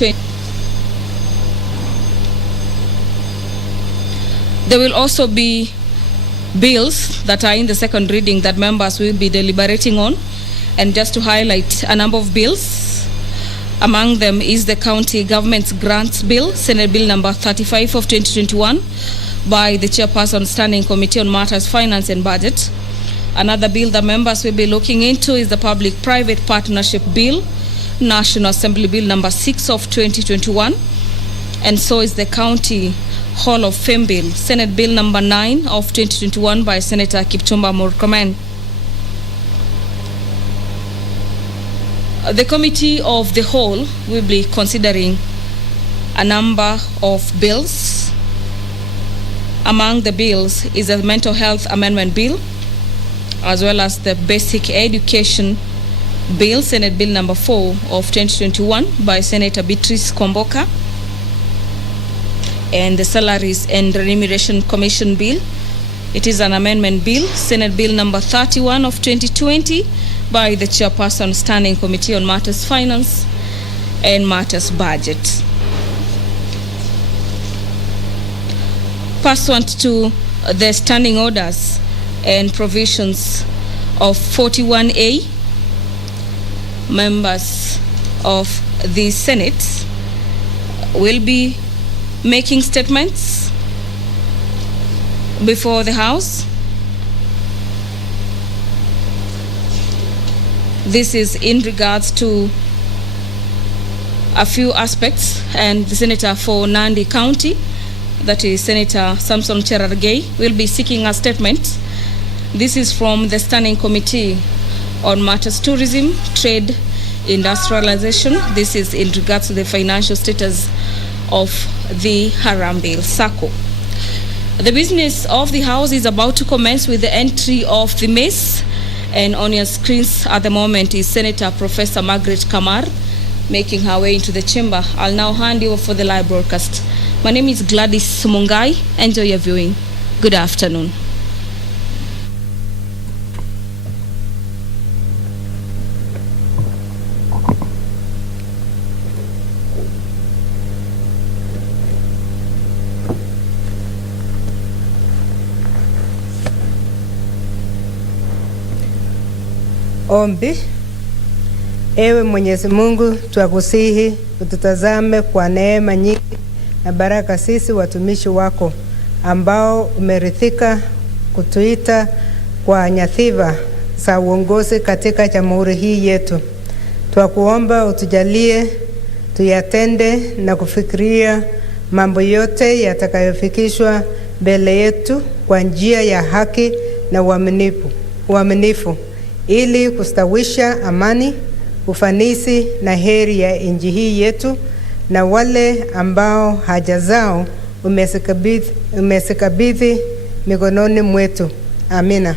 20. There will also be bills that are in the second reading that members will be deliberating on. And just to highlight a number of bills, among them is the County Government's Grants Bill, Senate Bill number 35 of 2021, by the Chairperson Standing Committee on Matters Finance and Budget. Another bill that members will be looking into is the Public-Private Partnership Bill, National Assembly Bill number 6 of 2021, and so is the County Hall of Fame Bill, Senate Bill number 9 of 2021 by Senator Kipchumba Murkomen. The Committee of the Whole will be considering a number of bills. Among the bills is the Mental Health Amendment Bill, as well as the Basic Education Bill, Senate Bill number 4 of 2021 by Senator Beatrice Komboka, and the Salaries and Remuneration Commission Bill. It is an amendment bill, Senate Bill number 31 of 2020 by the Chairperson Standing Committee on Matters Finance and Matters Budget. Pursuant to the standing orders and provisions of 41A, members of the Senate will be making statements before the House. This is in regards to a few aspects, and the Senator for Nandi County, that is Senator Samson Cherargei, will be seeking a statement. This is from the Standing Committee on Matters Tourism, Trade, Industrialization. This is in regards to the financial status of the Harambe Sacco. The business of the House is about to commence with the entry of the mace, and on your screens at the moment is Senator Professor Margaret Kamar making her way into the chamber. I'll now hand you over for the live broadcast. My name is Gladys Mungai. Enjoy your viewing. Good afternoon. Ombi. Ewe Mwenyezi Mungu, twakusihi ututazame kwa neema nyingi na baraka sisi watumishi wako ambao umerithika kutuita kwa nyadhifa za uongozi katika jamhuri hii yetu. Twakuomba utujalie tuyatende na kufikiria mambo yote yatakayofikishwa mbele yetu kwa njia ya haki na uaminifu ili kustawisha amani, ufanisi na heri ya nchi hii yetu, na wale ambao haja zao umesikabidhi mikononi mwetu. Amina.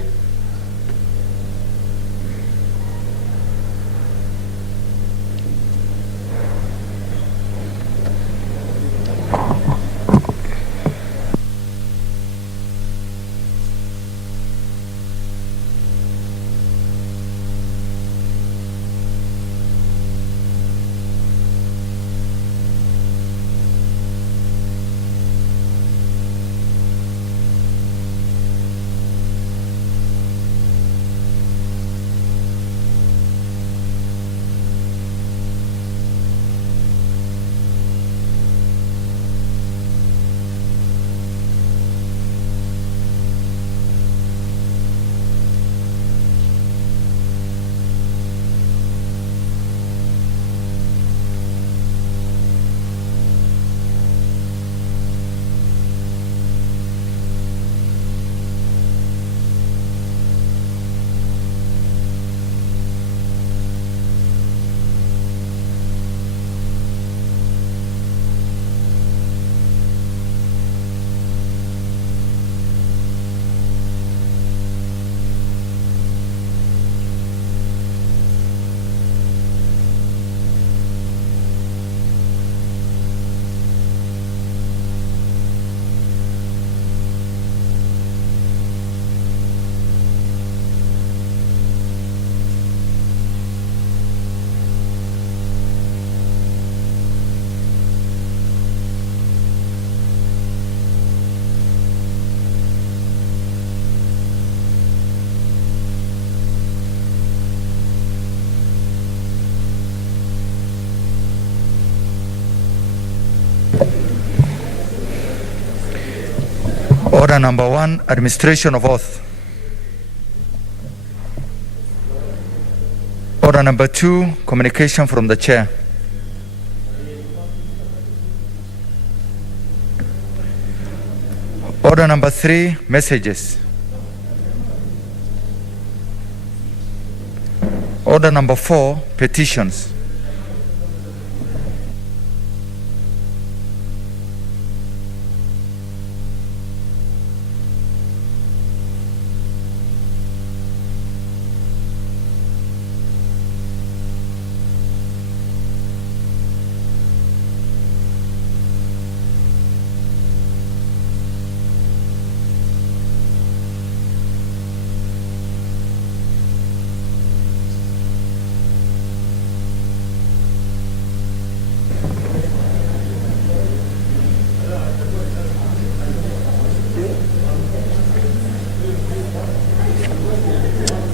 Order number 1, administration of oath. Order number 2, communication from the chair. Order number 3, messages. Order number 4, petitions.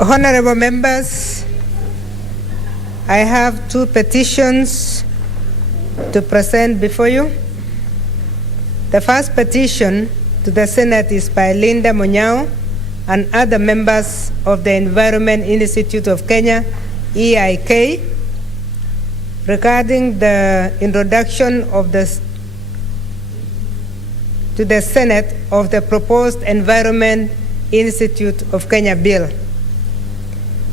Honorable members, I have 2 petitions to present before you. The first petition to the Senate is by Linda Munyao and other members of the Environment Institute of Kenya, EIK, regarding the introduction of to the Senate of the proposed Environment Institute of Kenya bill.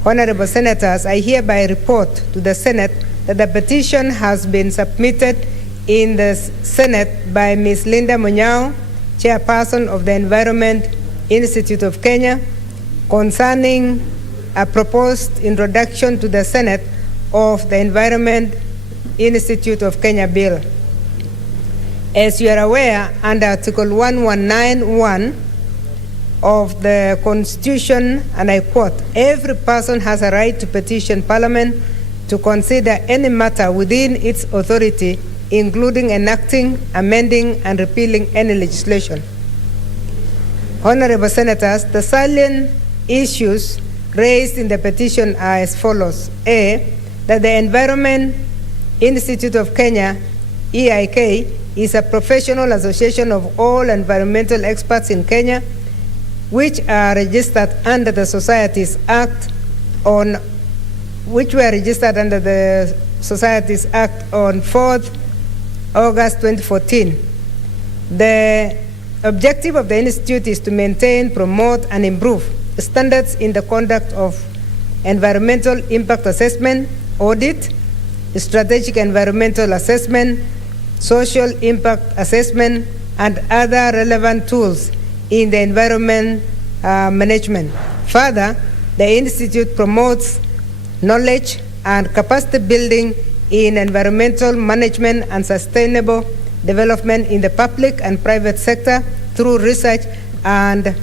Honorable Senators, I hereby report to the Senate that the petition has been submitted in the Senate by Ms. Linda Munyao, Chairperson of the Environment Institute of Kenya, concerning a proposed introduction to the Senate of the Environment Institute of Kenya bill. As you are aware, under Article 1191 of the Constitution, and I quote, every person has a right to petition Parliament to consider any matter within its authority, including enacting, amending, and repealing any legislation. Honorable Senators, the salient issues raised in the petition are as follows. A, that the Environment Institute of Kenya, EIK, is a professional association of all environmental experts in Kenya, which are registered under the Societies Act on 4th August 2014. The objective of the Institute is to maintain, promote, and improve standards in the conduct of environmental impact assessment, audit, strategic environmental assessment, social impact assessment, and other relevant tools in the environment management. Further, the Institute promotes knowledge and capacity building in environmental management and sustainable development in the public and private sector through research and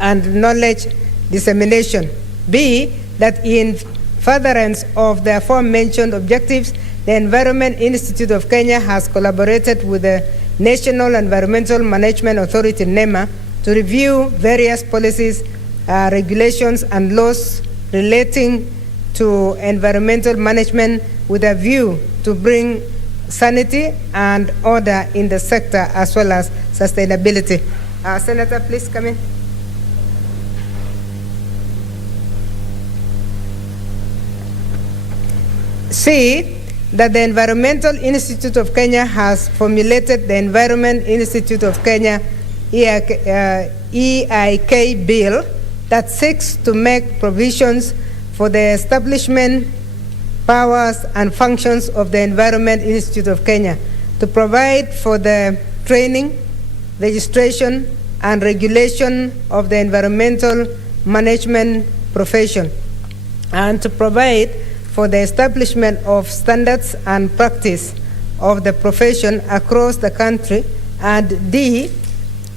knowledge dissemination. B, that in furtherance of the aforementioned objectives, the Environment Institute of Kenya has collaborated with the National Environmental Management Authority, NEMA, to review various policies, regulations, and laws relating to environmental management with a view to bring sanity and order in the sector as well as sustainability. Senator, please come in. C, that the Environmental Institute of Kenya has formulated the Environment Institute of Kenya EIK bill that seeks to make provisions for the establishment, powers, and functions of the Environment Institute of Kenya, to provide for the training, registration, and regulation of the environmental management profession, and to provide for the establishment of standards and practice of the profession across the country, and D,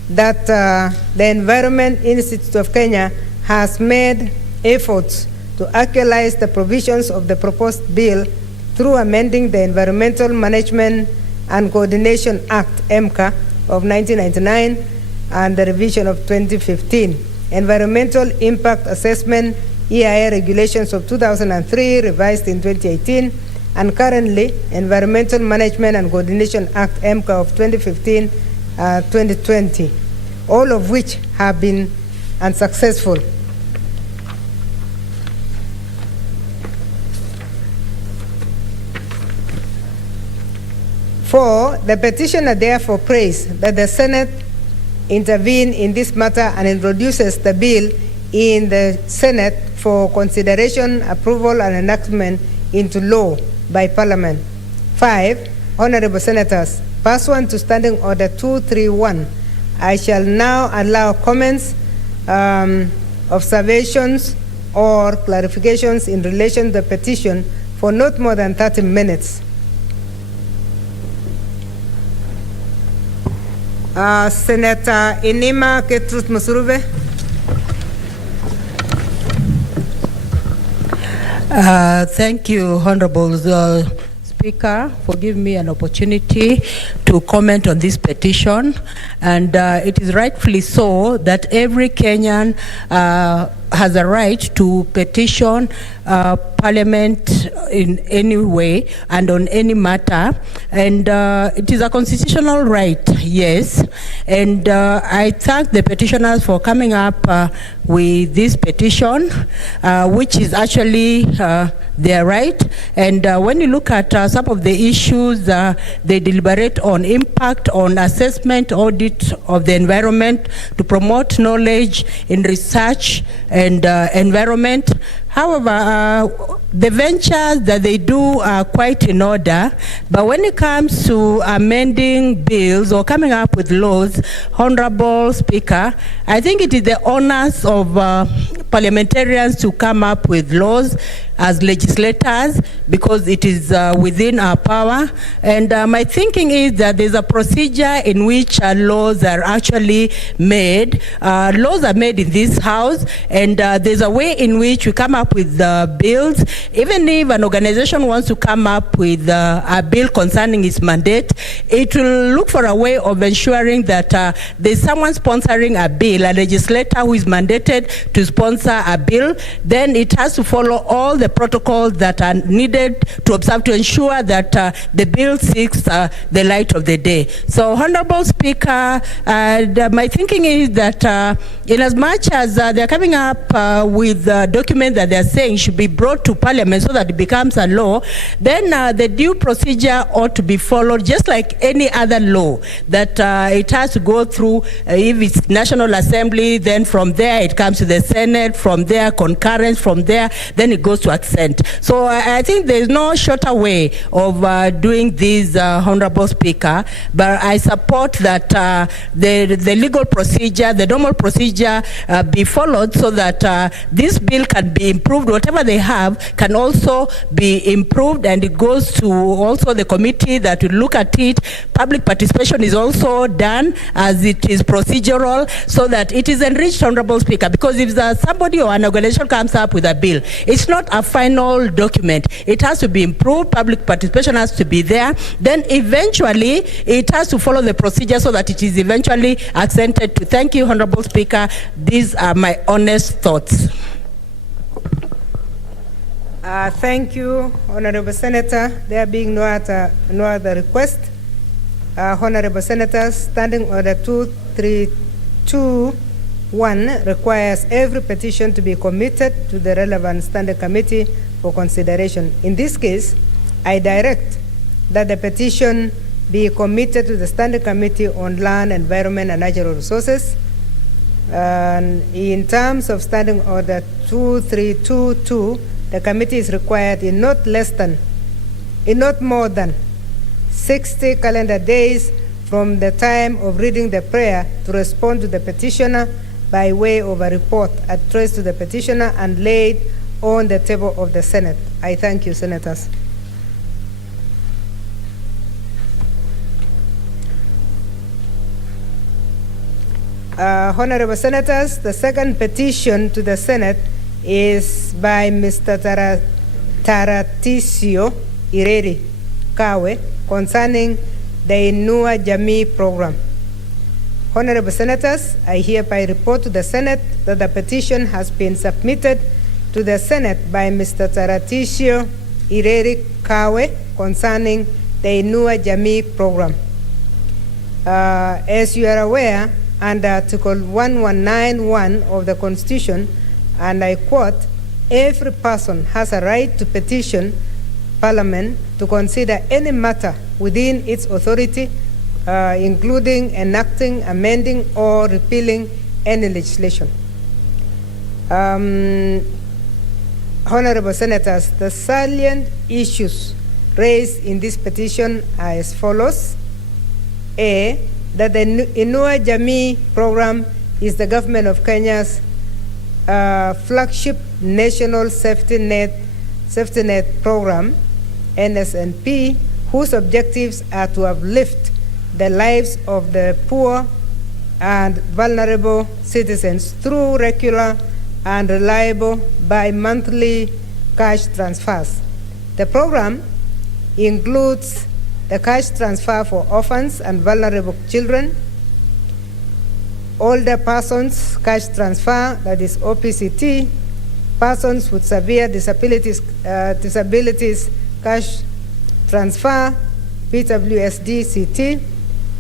that the Environment Institute of Kenya has made efforts to actualize the provisions of the proposed bill through amending the Environmental Management and Coordination Act, EMCA, of 1999 and the revision of 2015, Environmental Impact Assessment EIA regulations of 2003, revised in 2018, and currently Environmental Management and Coordination Act, EMCA, of 2015-2020. all of which have been unsuccessful. Four, the petitioner therefore prays that the Senate intervene in this matter and introduces the bill in the Senate for consideration, approval, and enactment into law by Parliament. 5, Honorable Senators, pursuant to Standing Order 231, I shall now allow comments, observations, or clarifications in relation to the petition for not more than 30 minutes. Senator Inima Ketrus Musuruve. Thank you, Honorable Speaker, for giving me an opportunity to comment on this petition. And it is rightfully so that every Kenyan has a right to petition Parliament in any way and on any matter. And it is a constitutional right, yes. And I thank the petitioners for coming up with this petition, which is actually their right. And when you look at some of the issues they deliberate on, impact on assessment, audit of the environment to promote knowledge in research and environment. However, the ventures that they do are quite in order, but when it comes to amending bills or coming up with laws, Honorable Speaker, I think it is the onus of parliamentarians to come up with laws as legislators, because it is within our power. And my thinking is that there's a procedure in which laws are actually made. Laws are made in this House, and there's a way in which we come up with bills. Even if an organization wants to come up with a bill concerning its mandate, it will look for a way of ensuring that there's someone sponsoring a bill, a legislator who is mandated to sponsor a bill. Then it has to follow all the protocols that are needed to observe to ensure that the bill seeks the light of the day. So, Honorable Speaker, my thinking is that in as much as they're coming up with a document that they're saying should be brought to Parliament so that it becomes a law, then the due procedure ought to be followed just like any other law, that it has to go through, if it's National Assembly, then from there it comes to the Senate, from there concurrence, from there then it goes to assent. So I think there's no shorter way of doing this, Honorable Speaker, but I support that the legal procedure, the normal procedure be followed so that this bill can be improved. Whatever they have can also be improved, and it goes to also the committee that will look at it. Public participation is also done as it is procedural, so that it is enriched, Honorable Speaker, because if somebody or an organization comes up with a bill, it's not a final document. It has to be improved, public participation has to be there, then eventually it has to follow the procedure so that it is eventually accented to. Thank you, Honorable Speaker. These are my honest thoughts. Thank you, Honorable Senator. There being no other request, Honorable Senators, Standing Order 2321 requires every petition to be committed to the relevant standing committee for consideration. In this case, I direct that the petition be committed to the Standing Committee on Land, Environment, and Natural Resources. And in terms of Standing Order 2322, the committee is required in not more than 60 calendar days from the time of reading the prayer to respond to the petitioner by way of a report addressed to the petitioner and laid on the table of the Senate. I thank you, Senators. Honorable Senators, the second petition to the Senate is by Mr. Taratisio Ireri Kawe concerning the Inua Jamii program. Honorable Senators, I hereby report to the Senate that the petition has been submitted to the Senate by Mr. Taratisio Ireri Kawe concerning the Inua Jamii program. As you are aware, under Article 1191 of the Constitution, and I quote, "Every person has a right to petition Parliament to consider any matter within its authority, including enacting, amending, or repealing any legislation." Honorable Senators, the salient issues raised in this petition are as follows. A, that the Inua Jamii program is the government of Kenya's flagship national safety net program, NSNP, whose objectives are to uplift the lives of the poor and vulnerable citizens through regular and reliable bi-monthly cash transfers. The program includes the cash transfer for orphans and vulnerable children, older persons cash transfer, that is OPCT, persons with severe disabilities cash transfer, PWSD-CT,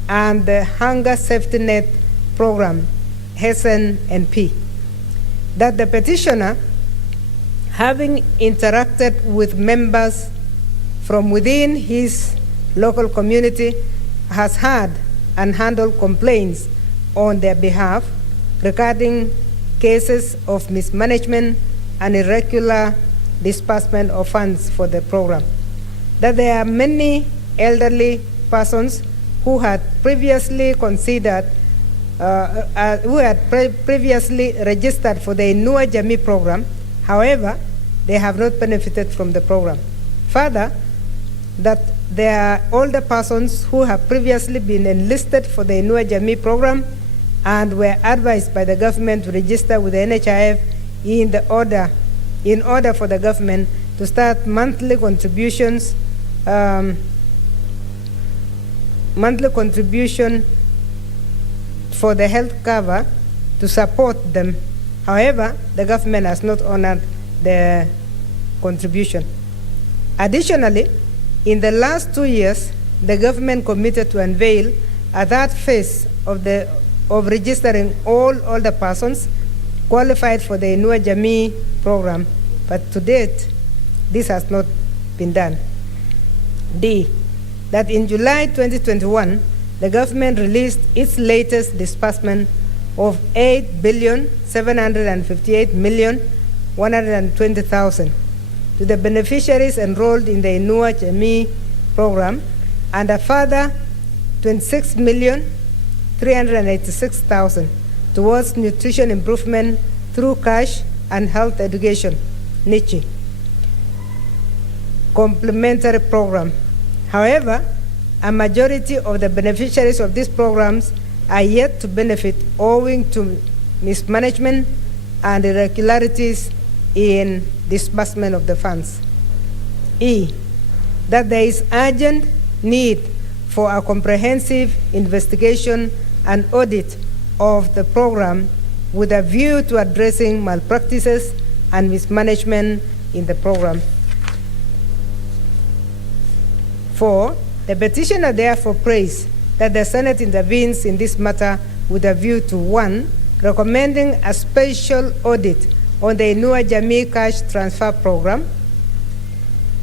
and the Hunger Safety Net Program, SNNP. That the petitioner, having interacted with members from within his local community, has had and handled complaints on their behalf regarding cases of mismanagement and irregular disbursement of funds for the program. That there are many elderly persons who had previously considered, previously registered for the Inua Jamii program. However, they have not benefited from the program. Further, that there are older persons who have previously been enlisted for the Inua Jamii program and were advised by the government to register with the NHIF in order for the government to start monthly contribution for the health cover to support them. However, the government has not honored the contribution. Additionally, in the last 2 years, the government committed to unveil a third phase of registering all older persons qualified for the Inua Jamii program, but to date, this has not been done. D, that in July 2021, the government released its latest disbursement of 8,758,120,000 to the beneficiaries enrolled in the Inua Jamii program, and a further 26,386,000 towards nutrition improvement through cash and health education, NICHI, complementary program. However, a majority of the beneficiaries of these programs are yet to benefit owing to mismanagement and irregularities in disbursement of the funds. E, that there is urgent need for a comprehensive investigation and audit of the program with a view to addressing malpractices and mismanagement in the program. 4, the petitioner therefore prays that the Senate intervenes in this matter with a view to 1, recommending a special audit on the Inua Jamii cash transfer program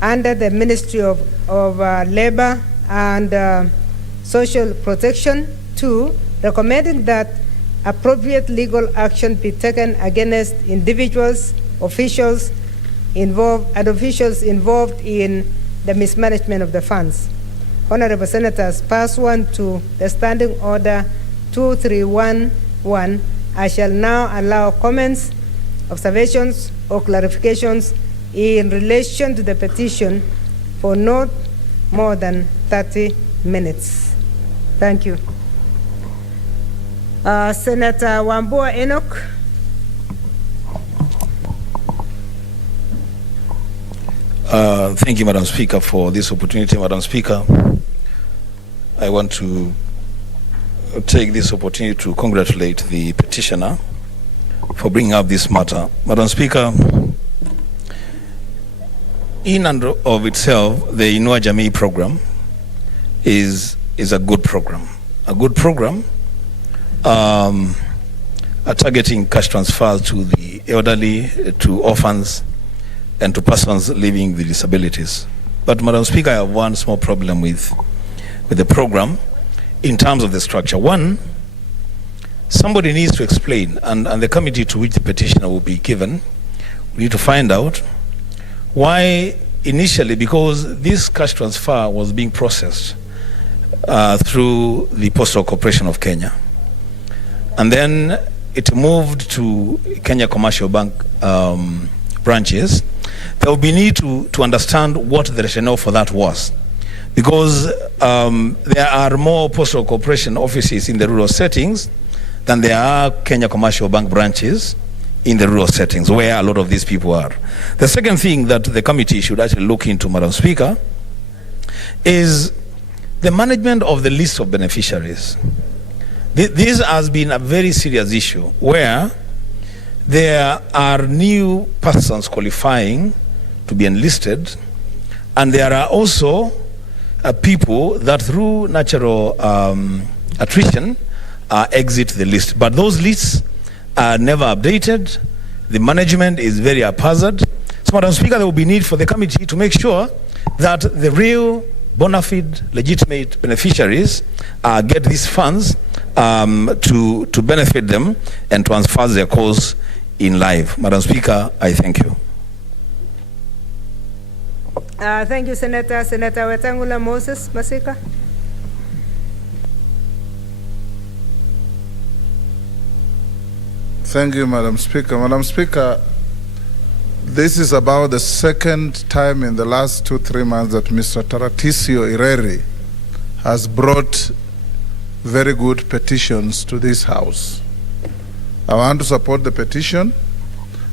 under the Ministry of Labor and Social Protection. 2, recommending that appropriate legal action be taken against individuals, officials involved in the mismanagement of the funds. Honorable Senators, pursuant to the Standing Order 2311, I shall now allow comments, observations, or clarifications in relation to the petition for not more than 30 minutes. Thank you. Senator Wambua Enoch. Thank you, Madam Speaker, for this opportunity. Madam Speaker, I want to take this opportunity to congratulate the petitioner for bringing up this matter. Madam Speaker, in and of itself, the Inua Jamii program is a good program. A good program targeting cash transfers to the elderly, to orphans, and to persons living with disabilities. But Madam Speaker, I have one small problem with the program in terms of the structure. One, somebody needs to explain, and the committee to which the petitioner will be given, we need to find out why initially, because this cash transfer was being processed through the Postal Corporation of Kenya, and then it moved to Kenya Commercial Bank branches. There will be need to understand what the rationale for that was, because there are more Postal Corporation offices in the rural settings than there are Kenya Commercial Bank branches in the rural settings where a lot of these people are. The second thing that the committee should actually look into, Madam Speaker, is the management of the list of beneficiaries. This has been a very serious issue where there are new persons qualifying to be enlisted, and there are also people that through natural attrition exit the list. But those lists are never updated. The management is very haphazard. So, Madam Speaker, there will be need for the committee to make sure that the real bona fide legitimate beneficiaries get these funds to benefit them and transfer their cause in life. Madam Speaker, I thank you. Thank you, Senator. Senator Wetangula Moses Masika. Thank you, Madam Speaker. Madam Speaker, this is about the second time in the last 2-3 months that Mr. Taratisio Ireri has brought very good petitions to this House. I want to support the petition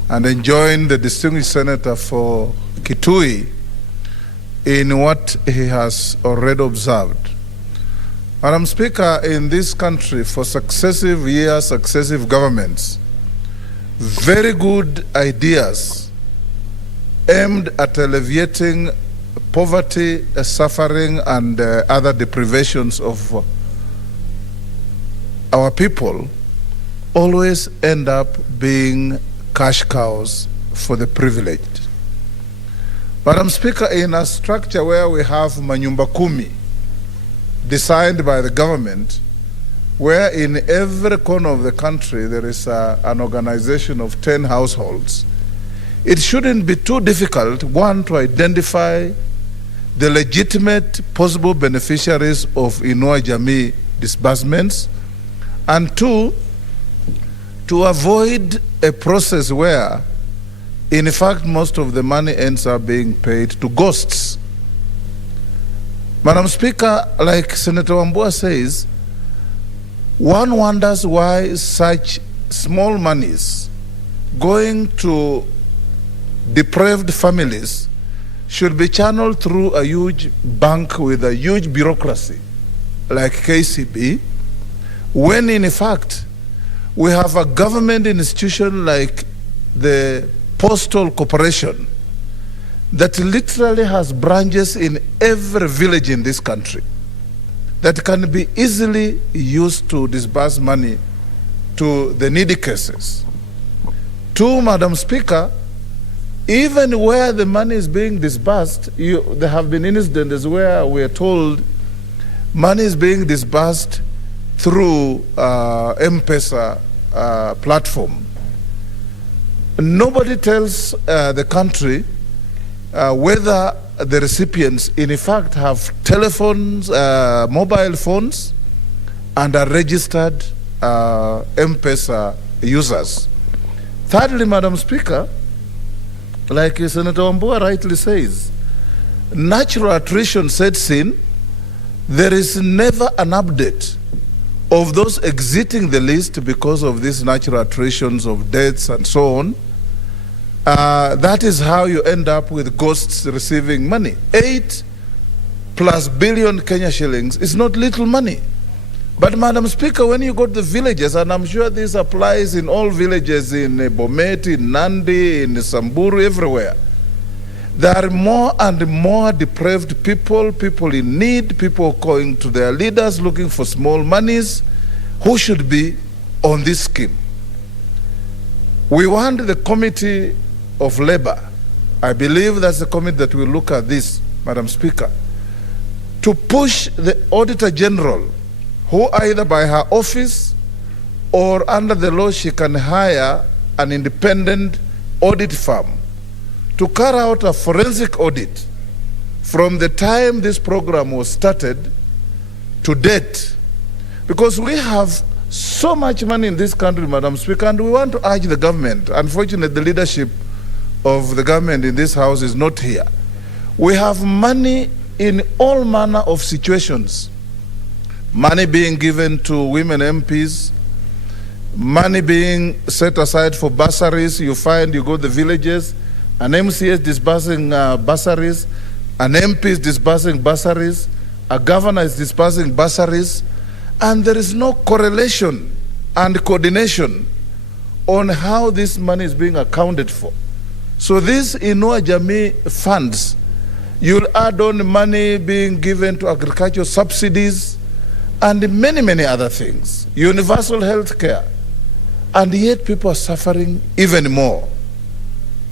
and enjoin the distinguished senator for Kitui in what he has already observed. Madam Speaker, in this country for successive years, successive governments, very good ideas aimed at alleviating poverty, suffering, and other deprivations of our people always end up being cash cows for the privileged. Madam Speaker, in a structure where we have Manyumba Kumi designed by the government, where in every corner of the country there is an organization of 10 households, it shouldn't be too difficult, one, to identify the legitimate possible beneficiaries of Inua Jamii disbursements, and two, to avoid a process where, in fact, most of the money ends up being paid to ghosts. Madam Speaker, like Senator Wambua says, one wonders why such small monies going to deprived families should be channeled through a huge bank with a huge bureaucracy like KCB, when in fact we have a government institution like the Postal Corporation that literally has branches in every village in this country that can be easily used to disburse money to the needy cases. Two, Madam Speaker, even where the money is being disbursed, there have been incidents where we are told money is being disbursed through M-Pesa platform. Nobody tells the country whether the recipients in fact have telephones, mobile phones, and are registered M-Pesa users. Thirdly, Madam Speaker, like Senator Wambua rightly says, natural attrition sets in. There is never an update of those exiting the list because of these natural attritions of deaths and so on. That is how you end up with ghosts receiving money. 8+ billion Kenya shillings is not little money. But Madam Speaker, when you go to the villages, and I'm sure this applies in all villages in Bomet, in Nandi, in Samburu, everywhere, there are more and more deprived people, people in need, people going to their leaders looking for small monies, who should be on this scheme. We want the Committee of Labor, I believe that's the committee that will look at this, Madam Speaker, to push the Auditor General, who either by her office or under the law she can hire an independent audit firm to carry out a forensic audit from the time this program was started to date. Because we have so much money in this country, Madam Speaker, and we want to urge the government. Unfortunately, the leadership of the government in this house is not here. We have money in all manner of situations. Money being given to women MPs, money being set aside for bursaries. You find, you go to the villages, an MCS disbursing bursaries, an MP is disbursing bursaries, a governor is disbursing bursaries, and there is no correlation and coordination on how this money is being accounted for. So these Inua Jamii funds, you'll add on money being given to agricultural subsidies and many, many other things, universal health care, and yet people are suffering even more.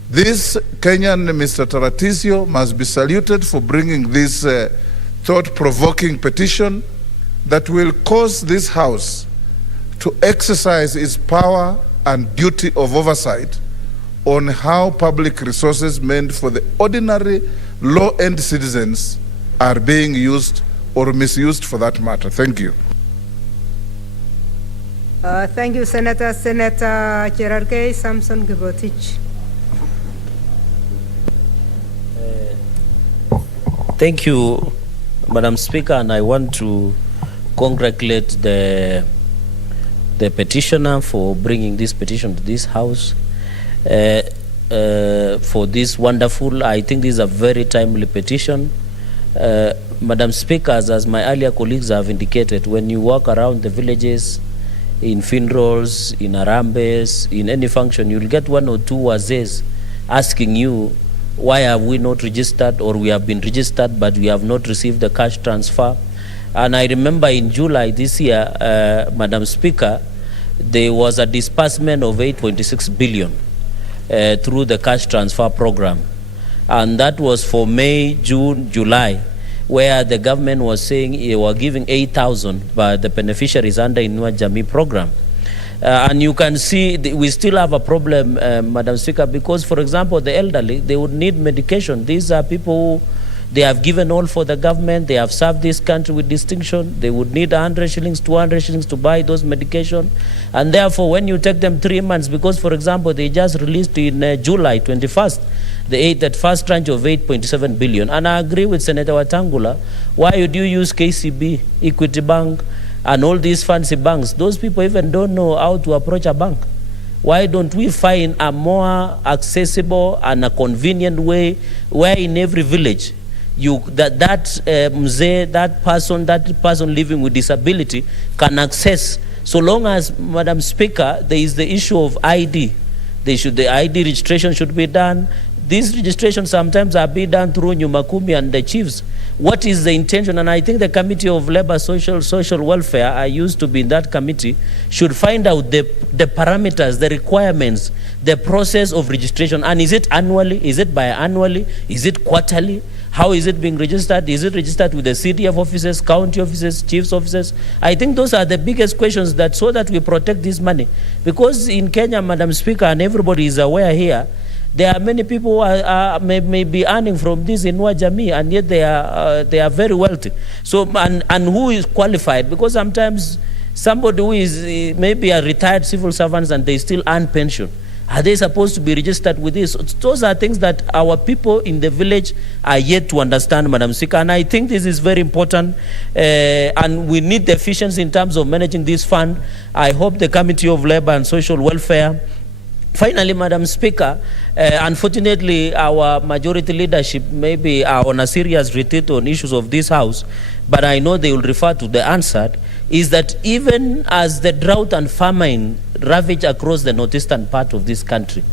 This Kenyan Mr. Taratisio must be saluted for bringing this thought-provoking petition that will cause this House to exercise its power and duty of oversight on how public resources meant for the ordinary low-end citizens are being used or misused for that matter. Thank you. Thank you, Senator. Senator Cherargei Samson Gibotich. Thank you, Madam Speaker, and I want to congratulate the petitioner for bringing this petition to this House. For this wonderful, I think this is a very timely petition. Madam Speaker, as my earlier colleagues have indicated, when you walk around the villages, in funerals, in arambes, in any function, you'll get one or two wazees asking you, why have we not registered, or we have been registered but we have not received the cash transfer. And I remember in July this year, Madam Speaker, there was a disbursement of 8.6 billion through the cash transfer program. And that was for May, June, July, where the government was saying they were giving 8,000 by the beneficiaries under Inua Jamii program. And you can see we still have a problem, Madam Speaker, because, for example, the elderly, they would need medication. These are people who, they have given all for the government, they have served this country with distinction, they would need 100 shillings, 200 shillings to buy those medication. And therefore, when you take them 3 months, because, for example, they just released in July 21st, that first tranche of 8.7 billion. And I agree with Senator Watangula, why would you use KCB, Equity Bank, and all these fancy banks? Those people even don't know how to approach a bank. Why don't we find a more accessible and a convenient way where in every village that person living with disability can access, so long as, Madam Speaker, there is the issue of ID. The ID registration should be done. These registrations sometimes are being done through Nyumakumi and the chiefs. What is the intention? And I think the Committee of Labor, Social Welfare, I used to be in that committee, should find out the parameters, the requirements, the process of registration. And is it annually? Is it biannually? Is it quarterly? How is it being registered? Is it registered with the CDF offices, county offices, chiefs offices? I think those are the biggest questions, that so that we protect this money. Because in Kenya, Madam Speaker, and everybody is aware here, there are many people who may be earning from this Inua Jamii, and yet they are very wealthy. So, and who is qualified? Because sometimes somebody who is maybe a retired civil servant and they still earn pension, are they supposed to be registered with this? Those are things that our people in the village are yet to understand, Madam Speaker. And I think this is very important, and we need the efficiency in terms of managing this fund. I hope the Committee of Labor and Social Welfare. Finally, Madam Speaker, unfortunately, our majority leadership maybe are on a serious retreat on issues of this House, but I know they will refer to the answered, is that even as the drought and famine ravage across the northeastern part of this country,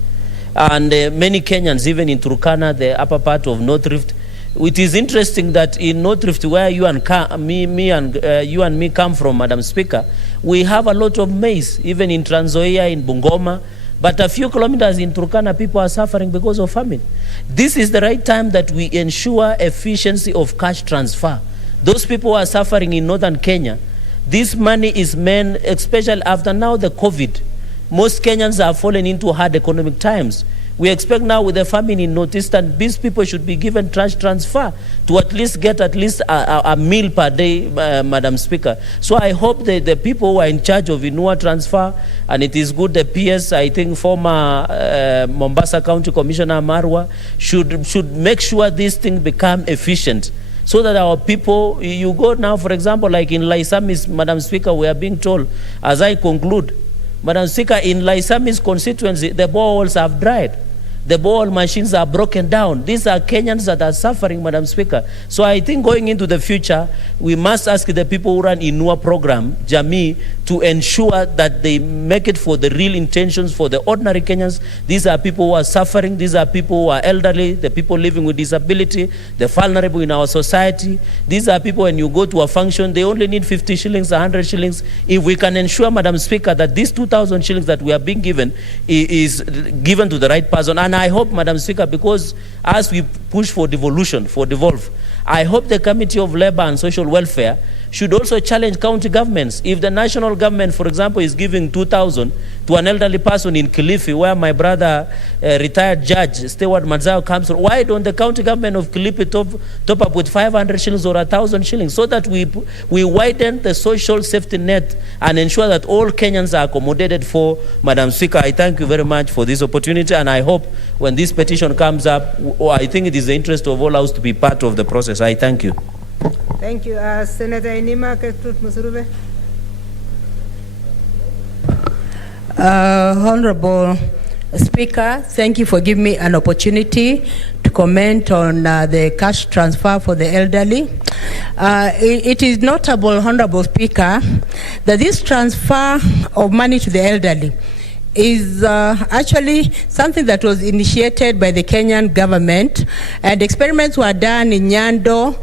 and many Kenyans, even in Turkana, the upper part of North Rift, It is interesting that in North Rift, where you and me come from, Madam Speaker, we have a lot of maize, even in Trans Nzoia, in Bungoma, but a few kilometers in Turkana, people are suffering because of famine. This is the right time that we ensure efficiency of cash transfer. Those people who are suffering in northern Kenya, this money is meant, especially after now the COVID. Most Kenyans are fallen into hard economic times. We expect now with the famine in northeastern, these people should be given cash transfer to at least get a meal per day, Madam Speaker. So I hope that the people who are in charge of Inua transfer, and it is good the PS, I think former Mombasa County Commissioner Marwa, should make sure this thing become efficient, so that our people, you go now, for example, like in Laisamis, Madam Speaker, we are being told, as I conclude, Madam Speaker, in Laisamis constituency, the boreholes have dried. The borehole machines are broken down. These are Kenyans that are suffering, Madam Speaker. So I think going into the future, we must ask the people who run Inua program, Jamii, to ensure that they make it for the real intentions for the ordinary Kenyans. These are people who are suffering. These are people who are elderly, the people living with disability, the vulnerable in our society. These are people, when you go to a function, they only need 50 shillings, 100 shillings. If we can ensure, Madam Speaker, that these 2,000 shillings that we are being given is given to the right person. And I hope, Madam Speaker, because as we push for devolution, for devolve, I hope the Committee of Labor and Social Welfare should also challenge county governments. If the national government, for example, is giving 2,000 to an elderly person in Kilifi, where my brother, retired judge, Stewart Mazao, comes from, why don't the county government of Kilifi top up with 500 shillings or 1,000 shillings, so that we widen the social safety net and ensure that all Kenyans are accommodated for? Madam Speaker, I thank you very much for this opportunity, and I hope when this petition comes up, I think it is the interest of all us to be part of the process. I thank you. Thank you. Senator Inima Ketut Musurube. Honorable Speaker, thank you for giving me an opportunity to comment on the cash transfer for the elderly. It is notable, Honorable Speaker, that this transfer of money to the elderly is actually something that was initiated by the Kenyan government, and experiments were done in Nyando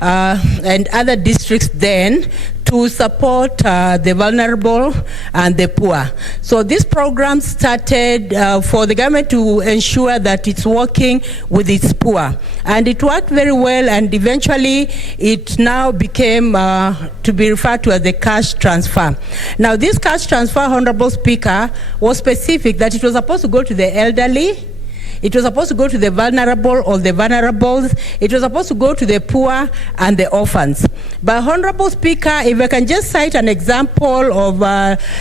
and other districts then to support the vulnerable and the poor. So this program started for the government to ensure that it's working with its poor. And it worked very well, and eventually it now became to be referred to as the cash transfer. Now this cash transfer, Honorable Speaker, was specific that it was supposed to go to the elderly, it was supposed to go to the vulnerable or the vulnerables. It was supposed to go to the poor and the orphans. But Honorable Speaker, if I can just cite an example of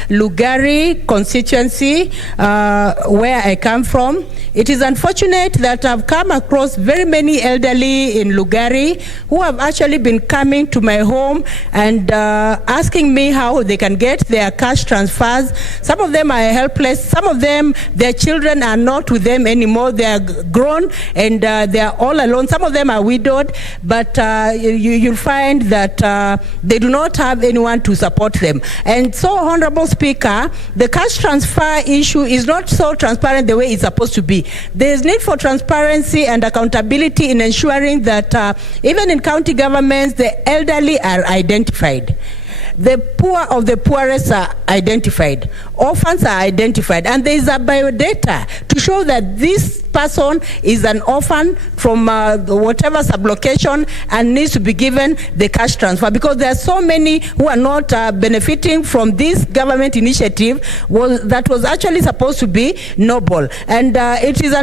Lugari constituency, where I come from, it is unfortunate that I've come across very many elderly in Lugari who have actually been coming to my home and asking me how they can get their cash transfers. Some of them are helpless. Some of them, their children are not with them anymore. They are grown and they are all alone. Some of them are widowed, but you'll find that they do not have anyone to support them. And so, Honorable Speaker, the cash transfer issue is not so transparent the way it's supposed to be. There is need for transparency and accountability in ensuring that even in county governments, the elderly are identified. The poor of the poorest are identified. Orphans are identified. And there is a biodata to show that this person is an orphan from whatever sublocation and needs to be given the cash transfer, because there are so many who are not benefiting from this government initiative that was actually supposed to be noble. And it is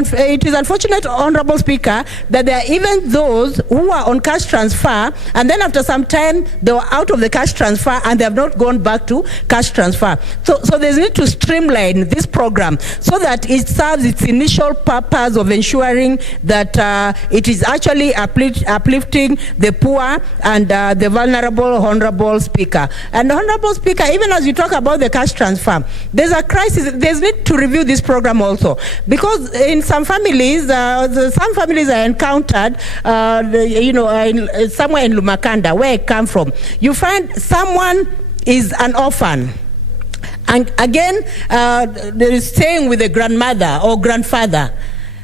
unfortunate, Honorable Speaker, that there are even those who are on cash transfer, and then after some time they were out of the cash transfer and they have not gone back to cash transfer. So there's need to streamline this program so that it serves its initial purpose of ensuring that it is actually uplifting the poor and the vulnerable, Honorable Speaker. And Honorable Speaker, even as you talk about the cash transfer, there's a crisis. There's need to review this program also, because in some families I encountered, somewhere in Lumakanda, where I come from, you find someone is an orphan. And again, they are staying with a grandmother or grandfather.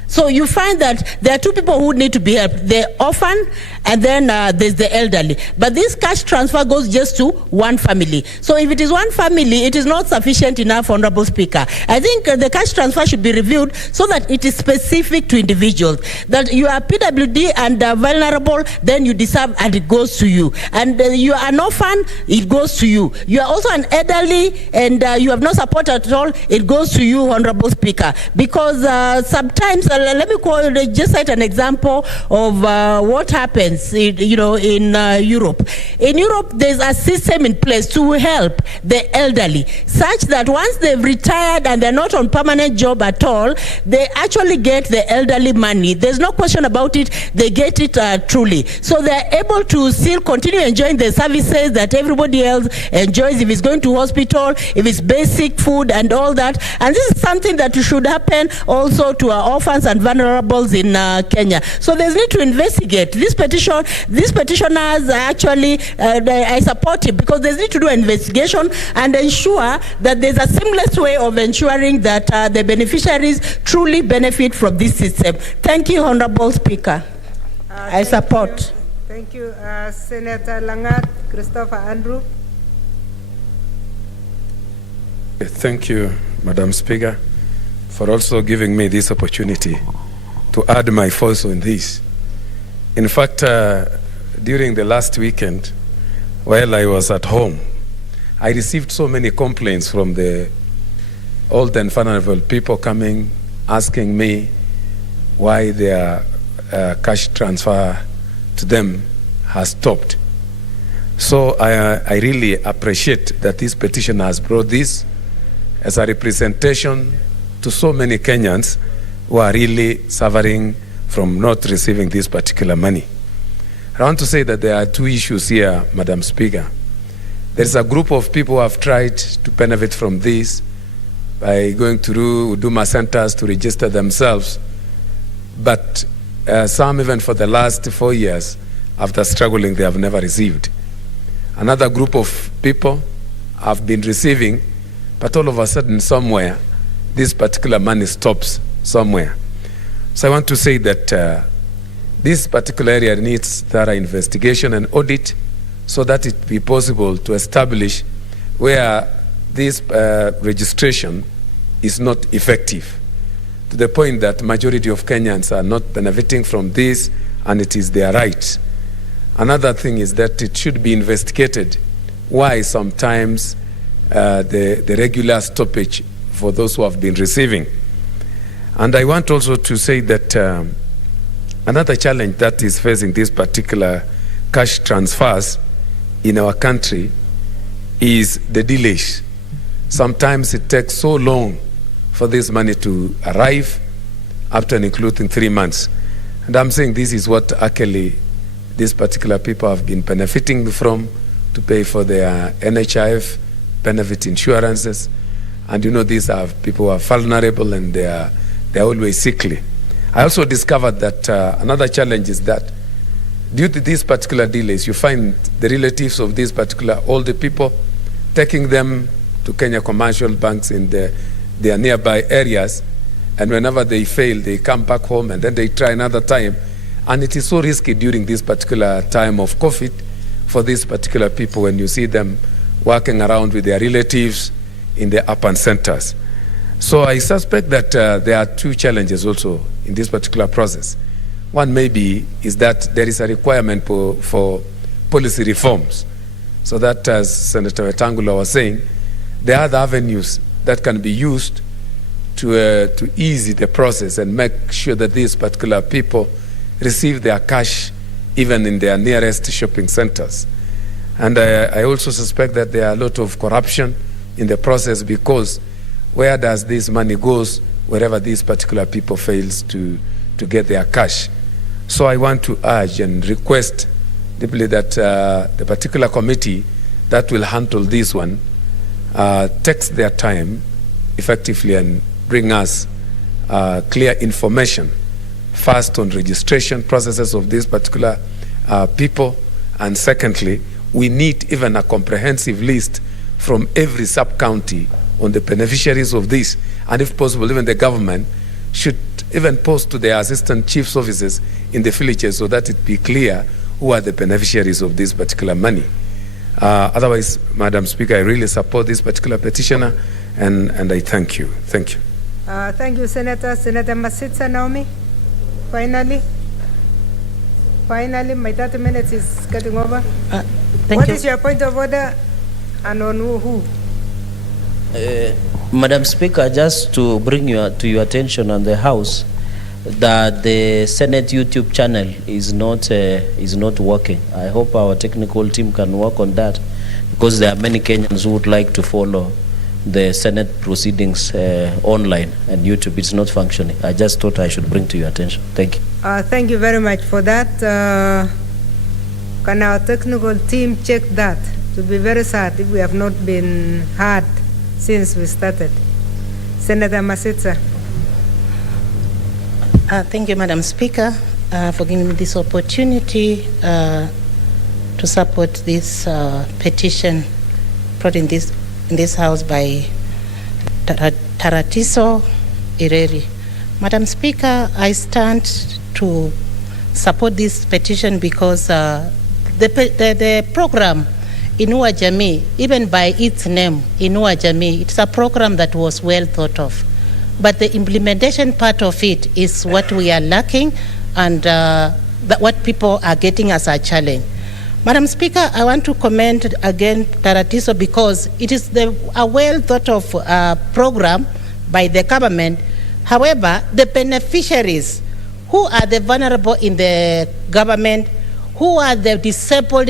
So you find that there are two people who need to be helped, the orphan and then there's the elderly. But this cash transfer goes just to one family. So if it is one family, it is not sufficient enough, Honorable Speaker. I think the cash transfer should be reviewed so that it is specific to individuals. That you are PWD and vulnerable, then you deserve and it goes to you. And you are an orphan, it goes to you. You are also an elderly and you have no support at all, it goes to you, Honorable Speaker. Because sometimes, let me just cite an example of what happens in Europe. In Europe, there's a system in place to help the elderly, such that once they've retired and they're not on permanent job at all, they actually get the elderly money. There's no question about it, they get it truly. So they're able to still continue enjoying the services that everybody else enjoys, if it's going to hospital, if it's basic food and all that. And this is something that should happen also to our orphans and vulnerables in Kenya. So there's need to investigate this petition. These petitioners actually, I support it, because there's need to do an investigation and ensure that there's a seamless way of ensuring that the beneficiaries truly benefit from this system. Thank you, Honorable Speaker. I support. Thank you. Senator Langat, Christopher Andrew. Thank you, Madam Speaker, for also giving me this opportunity to add my voice on this. In fact, during the last weekend, while I was at home, I received so many complaints from the old and vulnerable people coming, asking me why their cash transfer to them has stopped. So I really appreciate that this petition has brought this as a representation to so many Kenyans who are really suffering from not receiving this particular money. I want to say that there are two issues here, Madam Speaker. There is a group of people who have tried to benefit from this by going through Huduma centers to register themselves, but some even for the last 4 years, after struggling, they have never received. Another group of people have been receiving, but all of a sudden somewhere, this particular money stops somewhere. So I want to say that this particular area needs thorough investigation and audit so that it be possible to establish where this registration is not effective, to the point that majority of Kenyans are not benefiting from this and it is their right. Another thing is that it should be investigated why sometimes the regular stoppage for those who have been receiving. And I want also to say that another challenge that is facing this particular cash transfers in our country is the delays. Sometimes it takes so long for this money to arrive, up to and including 3 months. And I'm saying this is what actually these particular people have been benefiting from, to pay for their NHIF benefit insurances. And you know, these are people who are vulnerable and they're always sickly. I also discovered that another challenge is that due to these particular delays, you find the relatives of these particular older people taking them to Kenya commercial banks in their nearby areas, and whenever they fail, they come back home and then they try another time. And it is so risky during this particular time of COVID for these particular people when you see them walking around with their relatives in the urban centers. So I suspect that there are two challenges also in this particular process. One maybe is that there is a requirement for policy reforms, so that, as Senator Wetangula was saying, there are other avenues that can be used to ease the process and make sure that these particular people receive their cash even in their nearest shopping centers. And I also suspect that there are a lot of corruption in the process, because where does this money goes wherever these particular people fails to get their cash? So I want to urge and request deeply that the particular committee that will handle this one takes their time effectively and bring us clear information, first on registration processes of these particular people, and secondly, we need even a comprehensive list from every sub-county on the beneficiaries of this, and if possible, even the government should even post to their assistant chief's offices in the villages so that it be clear who are the beneficiaries of this particular money. Otherwise, Madam Speaker, I really support this particular petitioner, and I thank you. Thank you. Thank you, Senator. Senator Masitsa Naomi, finally, my 30 minutes is getting over. What is your point of order and on who? Madam Speaker, just to bring to your attention on the House that the Senate YouTube channel is not working. I hope our technical team can work on that, because there are many Kenyans who would like to follow the Senate proceedings online, and YouTube is not functioning. I just thought I should bring to your attention. Thank you. Thank you very much for that. Can our technical team check that? It would be very sad if we have not been heard since we started. Senator Masitsa. Thank you, Madam Speaker, for giving me this opportunity to support this petition brought in this House by Taratiso Ireri. Madam Speaker, I stand to support this petition because the program Inua Jamii, even by its name, Inua Jamii, it's a program that was well thought of. But the implementation part of it is what we are lacking, and what people are getting as a challenge. Madam Speaker, I want to commend again Taratiso, because it is a well thought of program by the government. However, the beneficiaries, who are the vulnerable in the government, who are the disabled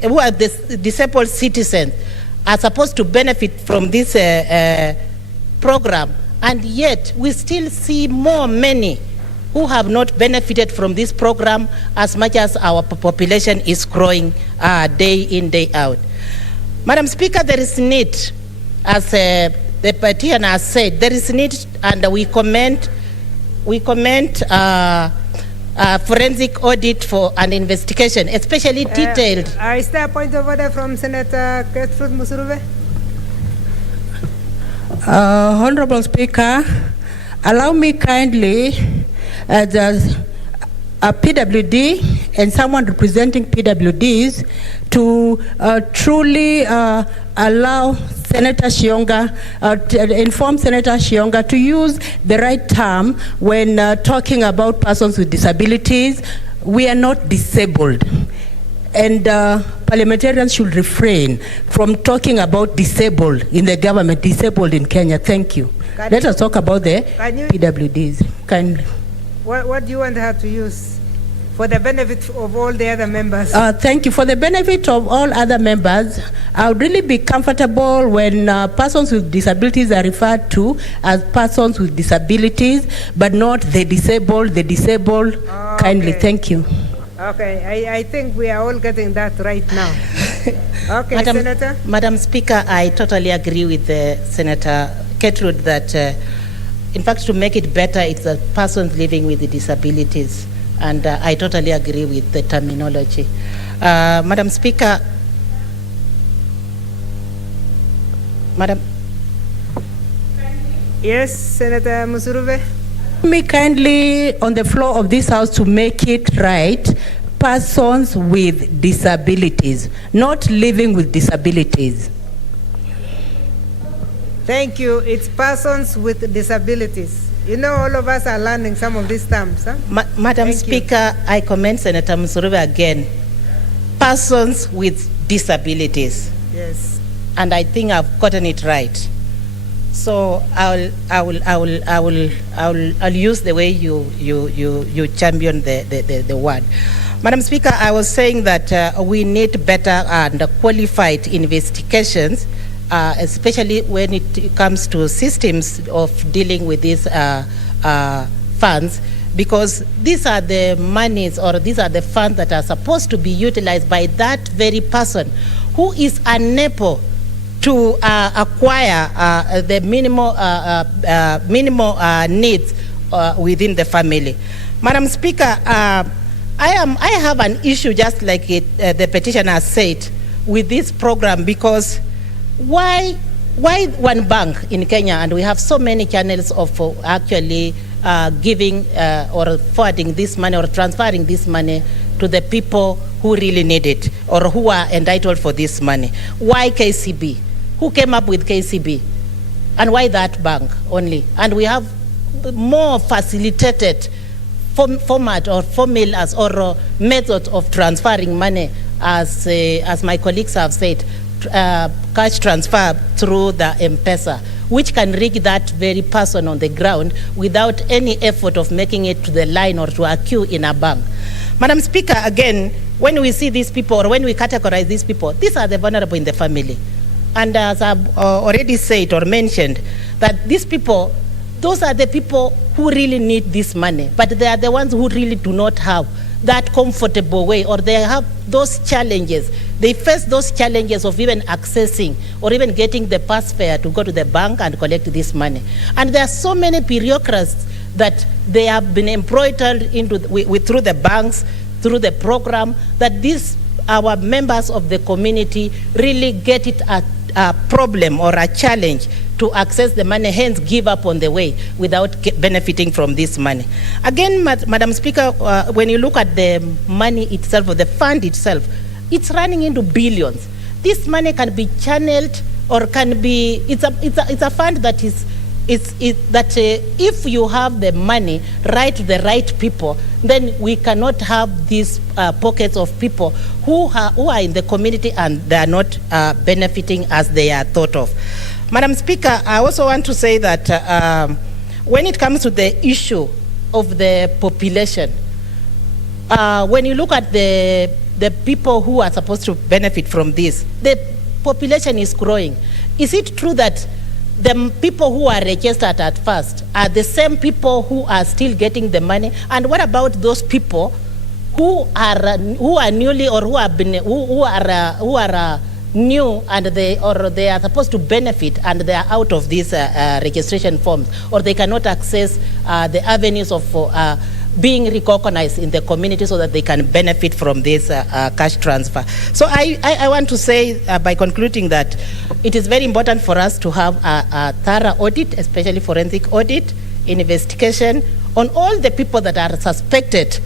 who are the disabled citizens, are supposed to benefit from this program, and yet we still see many who have not benefited from this program as much as our population is growing day in, day out. Madam Speaker, there is need, as the petitioner has said, there is need, and we comment forensic audit for an investigation, especially detailed. Is there a point of order from Senator Gertrude Musuruve? Honorable Speaker, allow me kindly, as a PWD and someone representing PWDs, to truly allow Senator Shionga, inform Senator Shionga to use the right term when talking about persons with disabilities. We are not disabled. And parliamentarians should refrain from talking about disabled in the government, disabled in Kenya. Thank you. Let us talk about the PWDs. Kindly. What do you want her to use? For the benefit of all the other members. Thank you. For the benefit of all other members, I would really be comfortable when persons with disabilities are referred to as persons with disabilities, but not the disabled, Okay. Kindly, thank you. Okay, I think we are all getting that right now. Okay, Senator? Madam Speaker, I totally agree with Senator Gertrude that, in fact, to make it better, it's the persons living with the disabilities. And I totally agree with the terminology. Madam Speaker, Madam. Yes, Senator Musuruve. Me kindly on the floor of this House to make it right, persons with disabilities, not living with disabilities. Thank you. It's persons with disabilities. You know, all of us are learning some of these terms. Huh? Madam Speaker, I commend Senator Musuruve again. Persons with disabilities. Yes. And I think I've gotten it right. So I'll use the way you champion the word. Madam Speaker, I was saying that we need better and qualified investigations, especially when it comes to systems of dealing with these funds, because these are the monies, or these are the funds that are supposed to be utilized by that very person who is unable to acquire the minimal needs within the family. Madam Speaker, I have an issue, just like the petitioner said, with this program, because why why one bank in Kenya, and we have so many channels of actually giving or forwarding this money or transferring this money to the people who really need it or who are entitled for this money. Why KCB? Who came up with KCB? And why that bank only? And we have more facilitated format or formulas or methods of transferring money, as my colleagues have said, cash transfer through the M-Pesa, which can reach that very person on the ground without any effort of making it to the line or to a queue in a bank. Madam Speaker, again, when we see these people or when we categorize these people, these are the vulnerable in the family. And as I've already said or mentioned, that these people, those are the people who really need this money, but they are the ones who really do not have that comfortable way, or they have those challenges. They face those challenges of even accessing or even getting the pass fare to go to the bank and collect this money. And there are so many bureaucrats that they have been embroidered into through the banks, through the program, that these our members of the community really get it a problem or a challenge to access the money, hence give up on the way without benefiting from this money. Again, Madam Speaker, when you look at the money itself or the fund itself, it's running into billions. This money can be channeled or can be, it's a fund that if you have the money right to the right people, then we cannot have these pockets of people who are in the community and they are not benefiting as they are thought of. Madam Speaker, I also want to say that when it comes to the issue of the population, when you look at the people who are supposed to benefit from this, the population is growing. Is it true that the people who are registered at first are the same people who are still getting the money? And what about those people who are newly or who are new and they are supposed to benefit and they are out of these registration forms, or they cannot access the avenues of being recognized in the community so that they can benefit from this cash transfer? So I want to say by concluding that it is very important for us to have a thorough audit, especially forensic audit, investigation on all the people that are suspected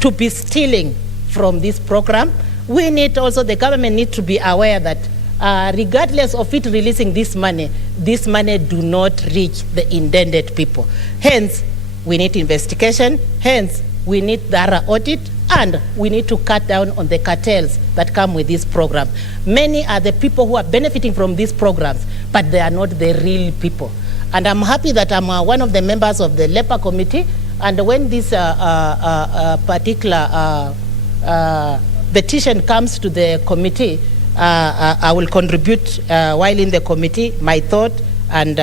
to be stealing from this program. We need also, the government needs to be aware that regardless of it releasing this money do not reach the intended people. Hence, we need investigation. Hence, we need thorough audit, and we need to cut down on the cartels that come with this program. Many are the people who are benefiting from these programs, but they are not the real people. And I'm happy that I'm one of the members of the LEPA committee, and when this particular petition comes to the committee, I will contribute while in the committee my thought and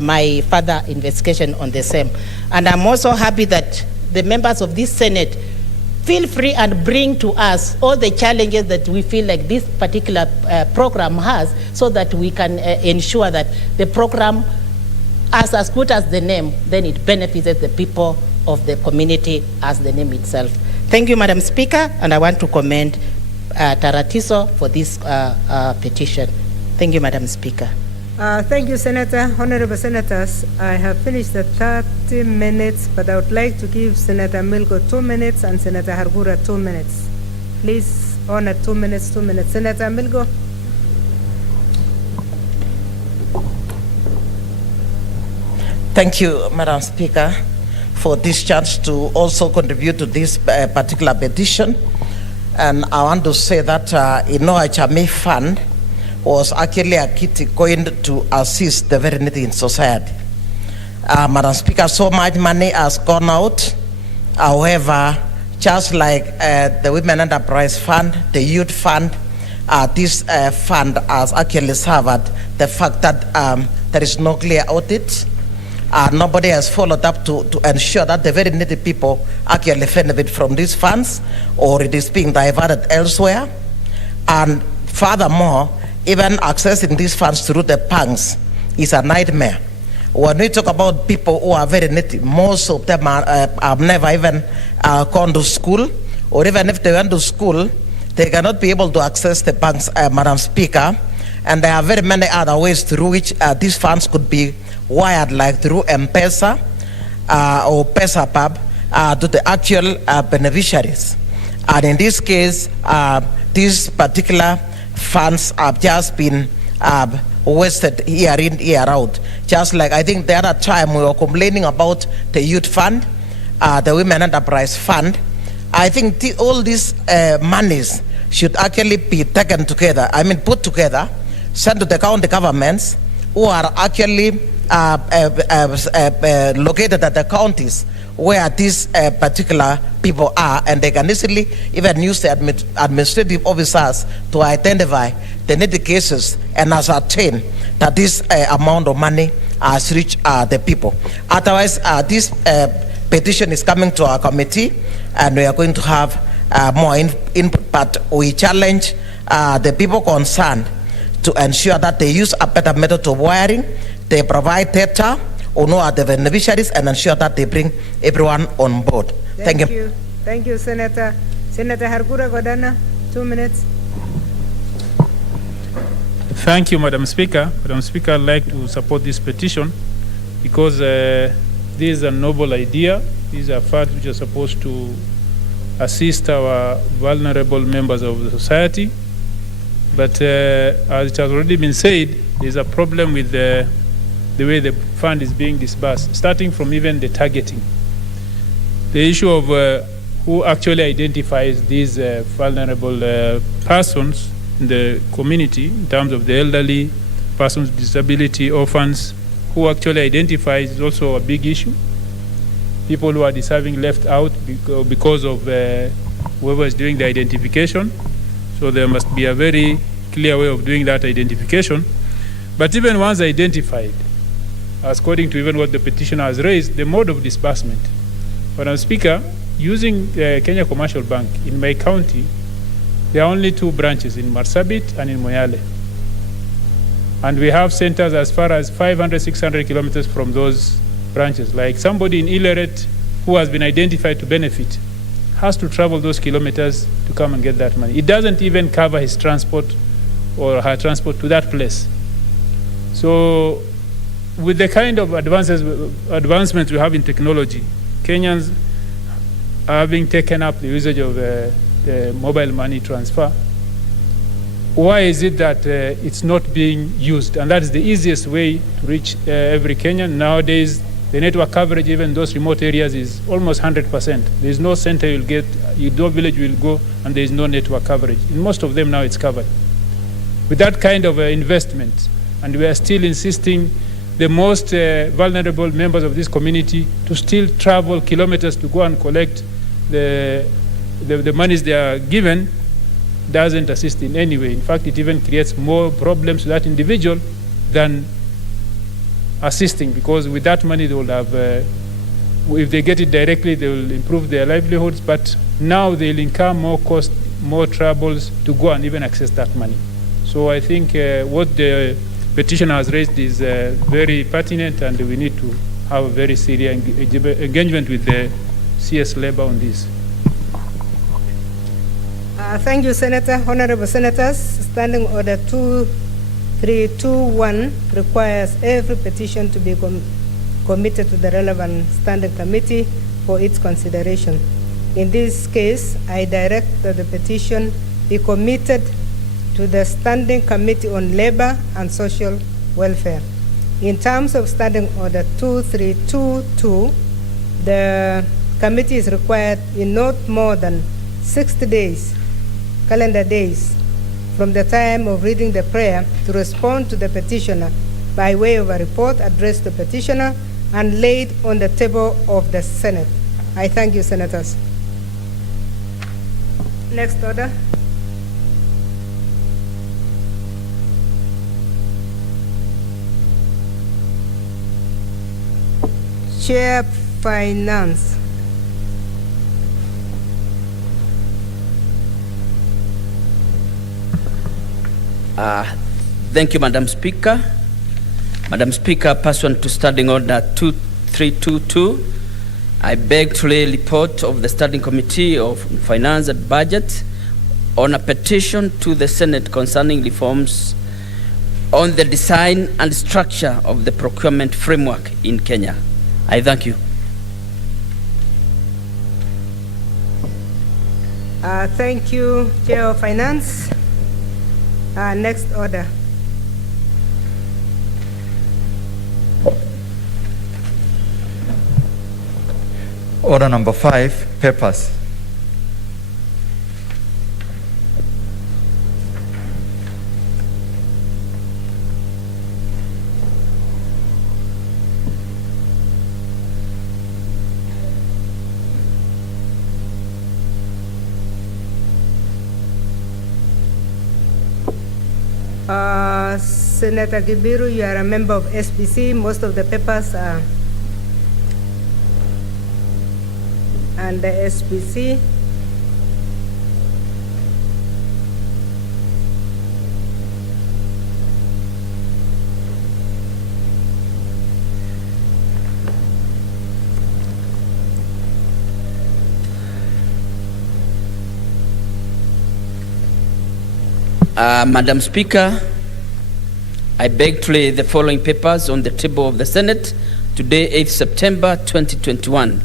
my further investigation on the same. And I'm also happy that the members of this Senate feel free and bring to us all the challenges that we feel like this particular program has, so that we can ensure that the program, as good as the name, then it benefits the people of the community as the name itself. Thank you, Madam Speaker, and I want to commend Taratiso for this petition. Thank you, Madam Speaker. Thank you, Senator. Honorable Senators, I have finished the 30 minutes, but I would like to give Senator Milgo 2 minutes and Senator Hargura 2 minutes. Please honor 2 minutes, 2 minutes. Senator Milgo. Thank you, Madam Speaker, for this chance to also contribute to this particular petition. And I want to say that HME Fund was actually a kitty coined to assist the very needy in society. Madam Speaker, so much money has gone out. However, just like the Women Enterprise Fund, the Youth Fund, this fund has actually suffered the fact that there is no clear audit. Nobody has followed up to ensure that the very needy people actually benefit from these funds, or it is being diverted elsewhere. And furthermore, even accessing these funds through the banks is a nightmare. When we talk about people who are very needy, most of them have never even gone to school, or even if they went to school, they cannot be able to access the banks, Madam Speaker, And there are very many other ways through which these funds could be wired, like through M-Pesa or PesaPub to the actual beneficiaries. And in this case, these particular funds have just been wasted year in, year out. Just like I think the other time we were complaining about the youth fund, the Women Enterprise Fund. I think all these monies should actually be taken together, put together, sent to the county governments who are actually located at the counties where these particular people are, and they can easily even use the administrative officers to identify the needy cases and ascertain that this amount of money has reached the people. Otherwise, this petition is coming to our committee, and we are going to have more input, but we challenge the people concerned to ensure that they use a better method of wiring, they provide data or know the beneficiaries, and ensure that they bring everyone on board. Thank you. Thank you, Senator. Senator Hargura Godana, 2 minutes. Thank you, Madam Speaker. Madam Speaker, I'd like to support this petition because this is a noble idea. These are funds which are supposed to assist our vulnerable members of the society. But as it has already been said, there's a problem with the way the fund is being disbursed, starting from even the targeting. The issue of who actually identifies these vulnerable persons in the community, in terms of the elderly, persons with disability, orphans, who actually identifies is also a big issue. People who are deserving left out because of whoever is doing the identification. So there must be a very clear way of doing that identification. But even once identified, according to even what the petitioner has raised, the mode of disbursement. Madam Speaker, using Kenya Commercial Bank in my county, there are only 2 branches, in Marsabit and in Moyale. And we have centers as far as 500, 600 kilometers from those branches. Like somebody in Ileret who has been identified to benefit has to travel those kilometers to come and get that money. It doesn't even cover his transport or her transport to that place. So with the kind of advancements we have in technology, Kenyans are having taken up the usage of the mobile money transfer. Why is it that it's not being used? And that is the easiest way to reach every Kenyan. Nowadays, the network coverage, even those remote areas, is almost 100%. There's no center you'll get, no village you'll go, and there's no network coverage. In most of them now, it's covered. With that kind of investment, and we are still insisting the most vulnerable members of this community to still travel kilometers to go and collect the monies they are given, doesn't assist in any way. In fact, it even creates more problems to that individual than assisting, because with that money they will have, if they get it directly, they will improve their livelihoods, but now they'll incur more cost, more troubles to go and even access that money. So I think what the petitioner has raised is very pertinent, and we need to have a very serious engagement with the CS Labor on this. Thank you, Senator. Honorable Senators, Standing Order 2321 requires every petition to be committed to the relevant standing committee for its consideration. In this case, I direct that the petition be committed to the Standing Committee on Labor and Social Welfare. In terms of Standing Order 2322, the committee is required in not more than 60 days, calendar days, from the time of reading the prayer to respond to the petitioner by way of a report addressed to the petitioner and laid on the table of the Senate. I thank you, Senators. Next order. Chair Finance. Thank you, Madam Speaker. Madam Speaker, pursuant to Standing Order 2322, I beg to lay a report of the Standing Committee of Finance and Budget on a petition to the Senate concerning reforms on the design and structure of the procurement framework in Kenya. I thank you. Thank you, Chair of Finance. Next order. Order number 5, papers. Senator Gibiru, you are a member of SPC. Most of the papers are under SPC. Madam Speaker, I beg to lay the following papers on the table of the Senate today, 8th September 2021.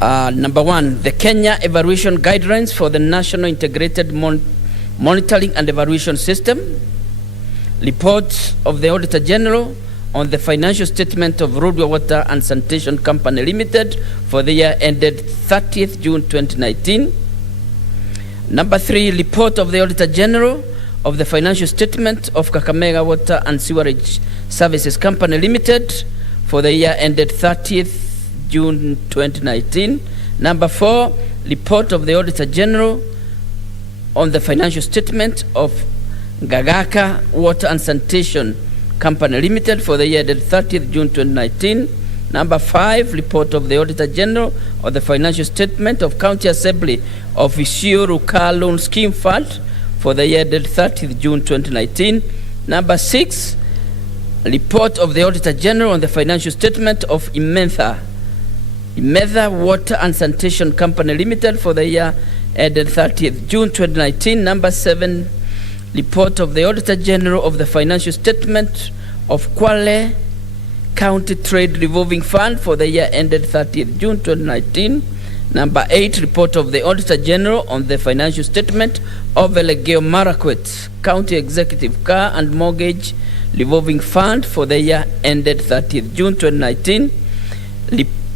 Number 1, the Kenya Evaluation Guidelines for the National Integrated Monitoring and Evaluation System. Report of the Auditor General on the financial statement of Roadway Water and Sanitation Company Limited for the year ended 30th June 2019. Number 3, report of the Auditor General of the financial statement of Kakamega Water and Sewerage Services Company Limited for the year ended 30th June 2019. Number 4, report of the Auditor General on the financial statement of Gagaka Water and Sanitation Company Limited for the year ended 30th June 2019. Number 5, report of the Auditor General of the financial statement of County Assembly of Isiolo Car Loan Scheme Fund for the year ended 30th June 2019. Number 6, report of the Auditor General on the financial statement of Imetha Water and Sanitation Company Limited for the year ended 30th June 2019. Number 7, report of the Auditor General of the financial statement of Kwale County Trade Revolving Fund for the year ended 30th June 2019. Number 8, report of the Auditor General on the financial statement of Elegeo Marakwet County Executive Car and Mortgage Revolving Fund for the year ended 30th June 2019.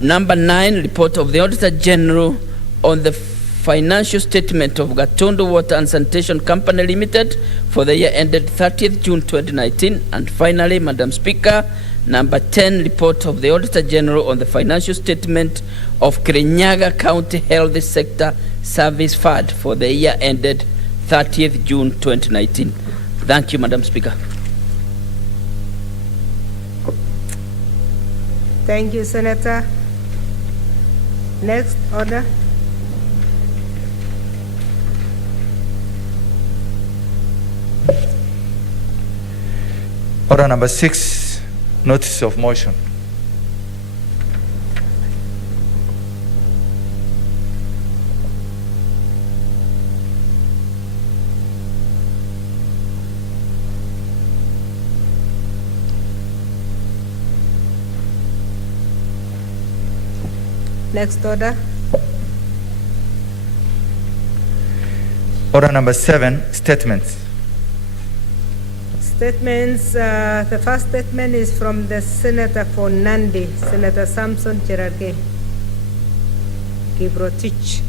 Number 9, report of the Auditor General on the financial statement of Gatondo Water and Sanitation Company Limited for the year ended 30th June 2019. And finally, Madam Speaker, number 10, report of the Auditor General on the financial statement of Kirinyaga County Health Sector Service Fund for the year ended 30th June 2019. Thank you, Madam Speaker. Thank you, Senator. Next order. Order number 6, notice of motion. Next order. Order number 7, statements. Statements. The first statement is from the Senator for Nandi, Senator Samson Cherargei Kiprotich.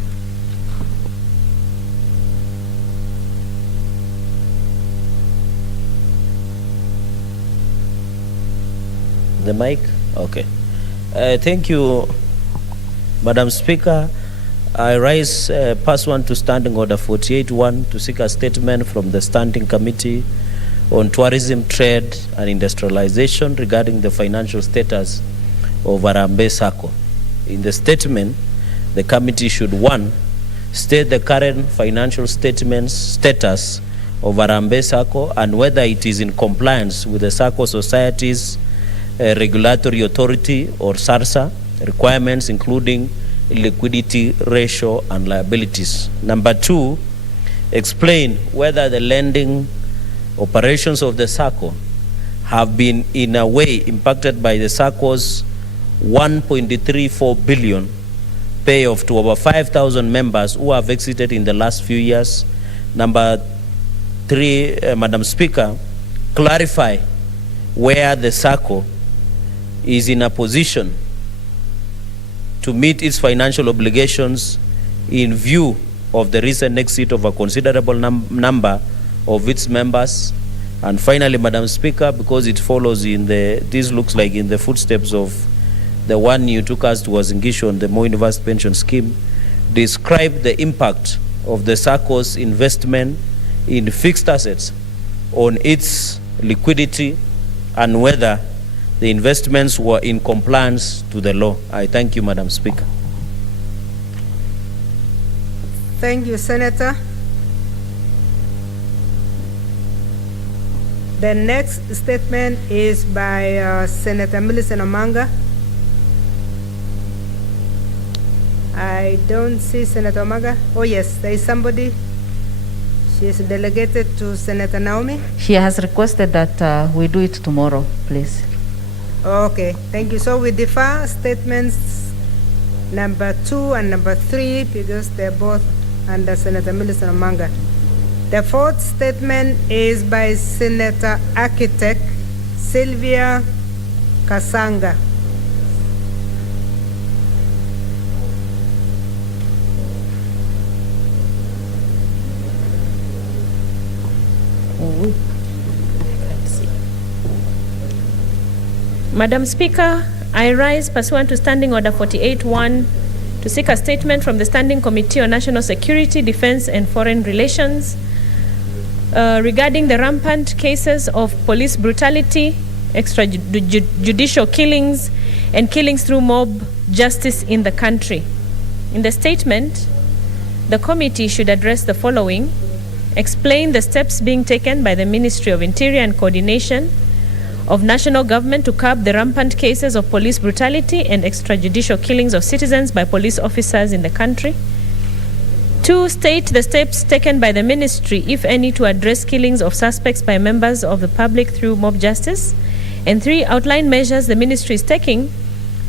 The mic? Okay. Thank you, Madam Speaker. I rise pursuant to Standing Order 48-1 to seek a statement from the Standing Committee on Tourism, Trade and Industrialization regarding the financial status of Harambee Sacco. In the statement, the committee should 1, state the current financial statements status of Harambee Sacco and whether it is in compliance with the Sacco Society's Regulatory Authority or SARSA requirements, including liquidity ratio and liabilities. Number 2, explain whether the lending operations of the SACCO have been in a way impacted by the SACCO's 1.34 billion payoff to over 5,000 members who have exited in the last few years. Number 3, Madam Speaker, clarify where the SACCO is in a position to meet its financial obligations in view of the recent exit of a considerable number of its members. And finally, Madam Speaker, because it follows in this looks like in the footsteps of the one you took us to was engaged on the Moi University Pension Scheme, describe the impact of the SACCO's investment in fixed assets on its liquidity and whether the investments were in compliance to the law. I thank you, Madam Speaker. Thank you, Senator. The next statement is by Senator Millicent Omanga. I don't see Senator Omanga. Oh yes, there is somebody. She is delegated to Senator Naomi. She has requested that we do it tomorrow, please. Okay, thank you. So we defer statements number 2 and number 3 because they're both under Senator Millicent Omanga. The fourth statement is by Senator Architect Sylvia Kasanga. Madam Speaker, I rise pursuant to Standing Order 48-1 to seek a statement from the Standing Committee on National Security, Defense and Foreign Relations regarding the rampant cases of police brutality, extrajudicial killings, and killings through mob justice in the country. In the statement, the committee should address the following: explain the steps being taken by the Ministry of Interior and coordination of national government to curb the rampant cases of police brutality and extrajudicial killings of citizens by police officers in the country. 2, state the steps taken by the ministry, if any, to address killings of suspects by members of the public through mob justice. And 3, outline measures the ministry is taking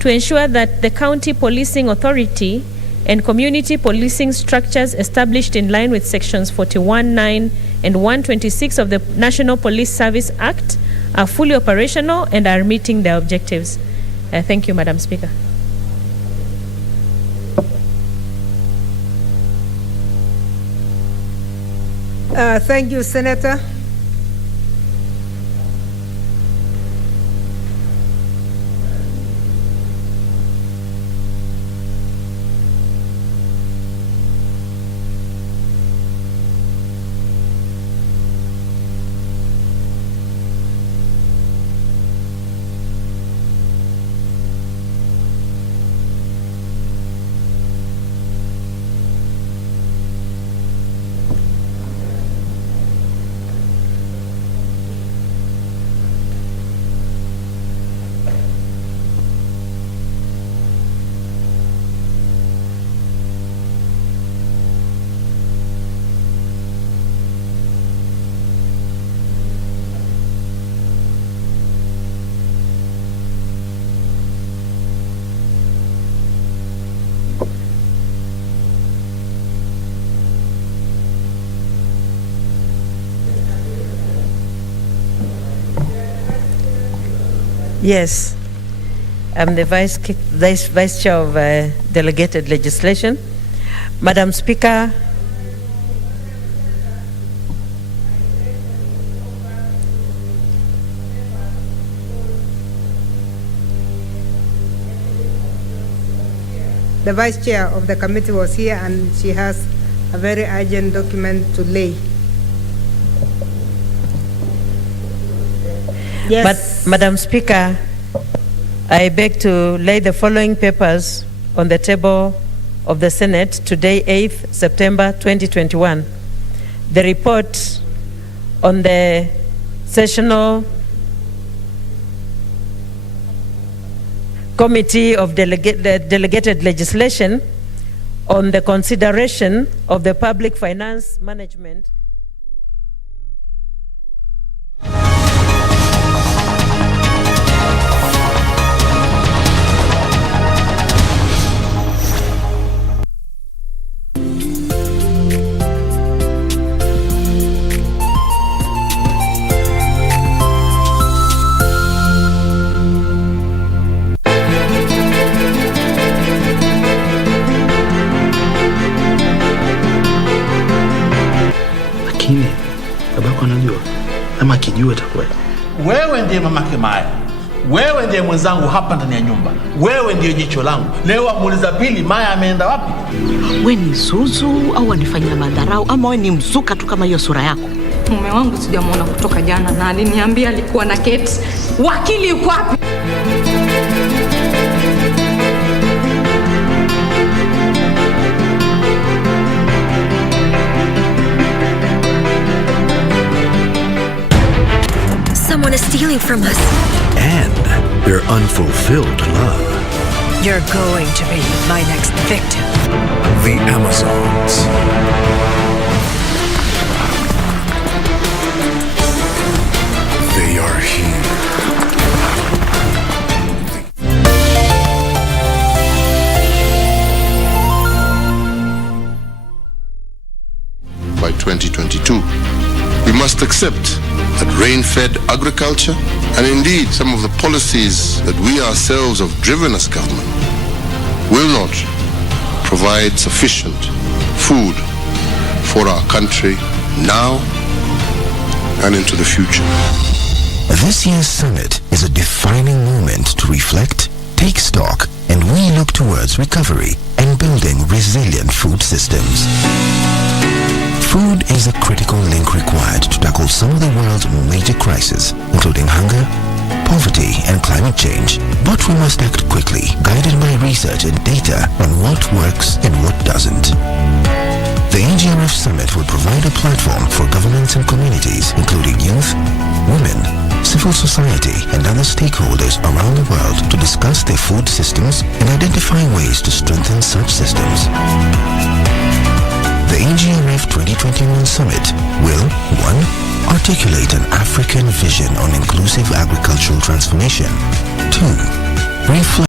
to ensure that the county policing authority and community policing structures established in line with sections 41(9) and 126 of the National Police Service Act are fully operational and are meeting their objectives. Thank you, Madam Speaker. Thank you, Senator. Yes, I'm the Vice Chair of Delegated Legislation. Madam Speaker, the Vice Chair of the committee was here and she has a very urgent document to lay. Yes. But, Madam Speaker, I beg to lay the following papers on the table of the Senate today, 8th September 2021. The report on the sessional Committee of Delegated Legislation on the consideration of the public finance management anajua, ama akijua itakuwa. Wewe ndiye mamake Maya, wewe ndiye mwenzangu hapa ndani ya nyumba, wewe ndiye jicho langu. Leo amuuliza pili, Maya ameenda wapi? We ni zuzu au wanifanyia madharau, ama we ni mzuka tu kama hiyo sura yako? Mume wangu sijamwona kutoka jana na aliniambia alikuwa na Kate. Wakili yuko wapi? Someone is stealing from us. And their unfulfilled love. You're going to be my next victim. The Amazons. They are here. By 2022, we must accept that rain-fed agriculture, and indeed some of the policies that we ourselves have driven as government, will not provide sufficient food for our country now and into the future. This year's summit is a defining moment to reflect, take stock, and we look towards recovery and building resilient food systems. Food is a critical link required to tackle some of the world's major crises, including hunger, poverty, and climate change. But we must act quickly, guided by research and data on what works and what doesn't. The NGRF Summit will provide a platform for governments and communities, including youth, women, civil society, and other stakeholders around the world to discuss their food systems and identify ways to strengthen such systems. The NGRF 2021 Summit will 1. Articulate an African vision on inclusive agricultural transformation. 2. Reflect